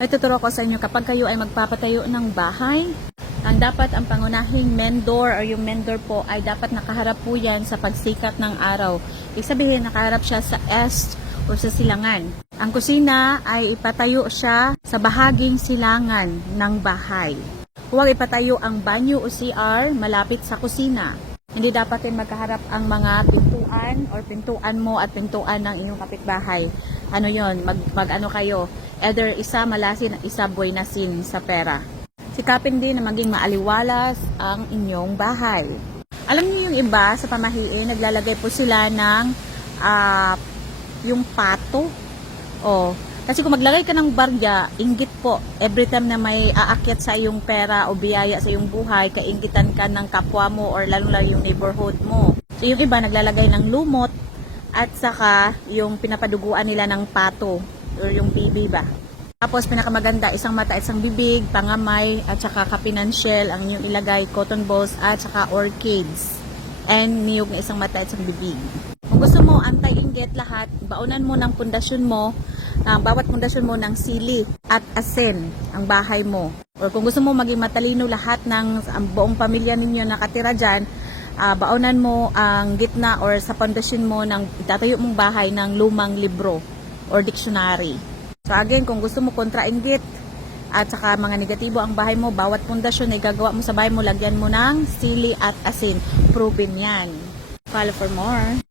Ituturo ko sa inyo kapag kayo ay magpapatayo ng bahay, ang pangunahing mendor or yung mendor po ay dapat nakaharap po yan sa pagsikat ng araw. Ibig sabihin nakaharap siya sa east o sa silangan. Ang kusina ay ipatayo siya sa bahaging silangan ng bahay. Huwag ipatayo ang banyo o CR malapit sa kusina. Hindi dapat din magkaharap ang mga pintuan or pintuan mo at pintuan ng inyong kapitbahay. Ano yon, mag-ano kayo, either isa malasin at isa buwinasin sa pera. Sikapin din na maging maaliwalas ang inyong bahay. Alam niyo yung iba sa pamahiin, naglalagay po sila ng yung pato. Kasi kung maglagay ka ng barya, inggit po. Every time na may aakyat sa iyong pera o biyaya sa iyong buhay, kainggitan ka ng kapwa mo or lalo-lalo yung neighborhood mo. So yung iba naglalagay ng lumot at saka yung pinapaduguan nila ng pato or yung bibi ba. Tapos pinakamaganda, isang mata, isang bibig, pangamay, at saka kapinansyel ang inyong ilagay, cotton balls, at saka orchids. And niyog na isang mata at isang bibig. Kung gusto mo anti-inggit lahat, baunan mo ng pundasyon mo, bawat pundasyon mo ng sili at asin ang bahay mo. Or kung gusto mo maging matalino lahat ng buong pamilya ninyo nakatira dyan, baunan mo ang gitna or sa pundasyon mo ng itatayo mong bahay ng lumang libro or dictionary. So again, kung gusto mo kontra-inggit at saka mga negatibo ang bahay mo, bawat pundasyon na igagawa mo sa bahay mo, lagyan mo ng sili at asin. Proven yan. Follow for more.